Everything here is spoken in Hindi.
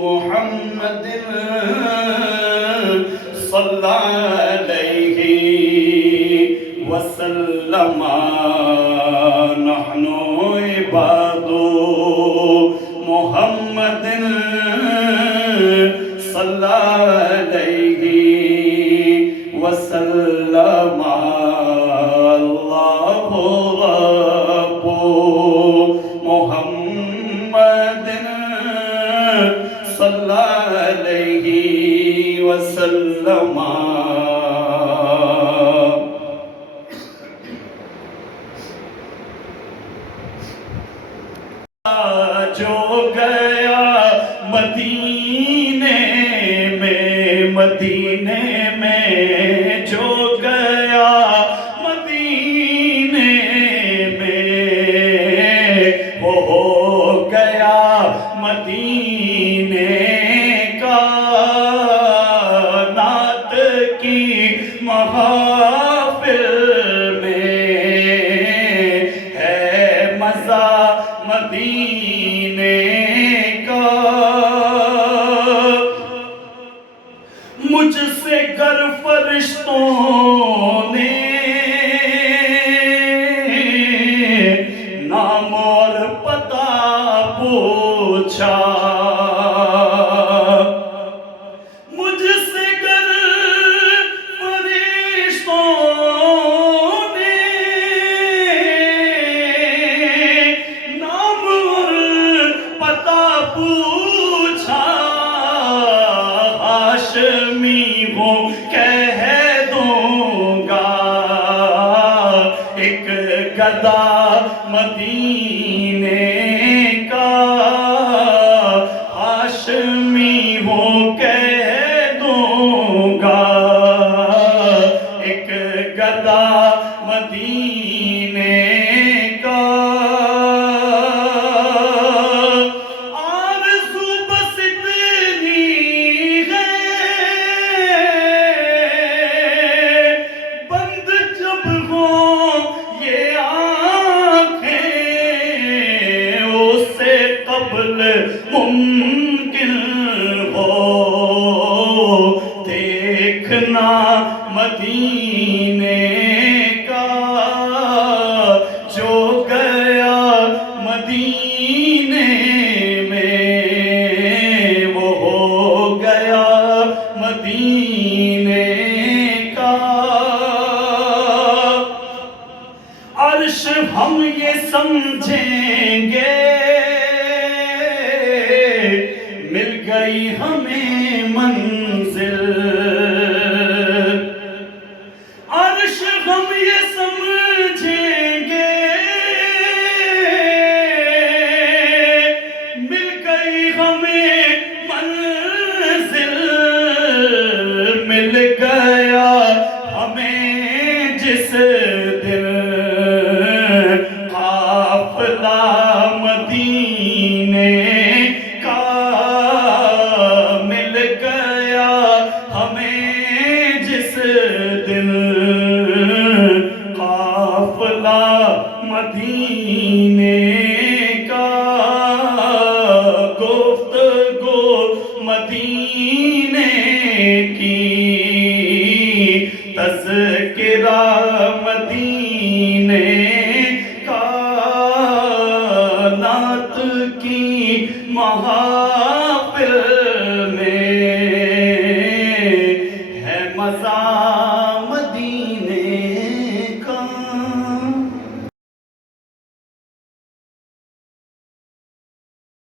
मोहम्मद सल्लल्लाहु अलैहि वसल्लम नहनु इबादु मोहम्मद सल्लल्लाहु अलैहि वसल्लम अल्लाहु रब्बु मोहम्मद सल्लल्लाहु अलैहि वसल्लम। जो गया मदीने में जो गया मदीने में वो हो गया मदीने का नात की महफिल में है मज़ा मदीने का। मुझसे गर फरिश्तों ने नाम और पता पूछा, मुझसे गर फरिश्तों ने नाम और पता पूछा, हाशमी हूँ कह दूंगा एक गदा मदीने का, हाशमी हूँ कह दूंगा एक गदा मदीने का। आरज़ू बस इतनी है बंद जब हो ये आँखें उससे कब्ल मुमकिन हो देखना मदीने का। जो गया मदीने में वो हो गया मदीने का। अर्श हम ये समझेंगे मिल गई हमें मंजिल, अर्श हम ये समझेंगे मिल गई हमें मंजिल, मिल गया हमें जिस दिन काफिला मदीने का, मिल गया हमें जिस दिन काफिला मदीने का। गुफ्तगू मदीने की तज़किरा मदीने का, नात की महफिल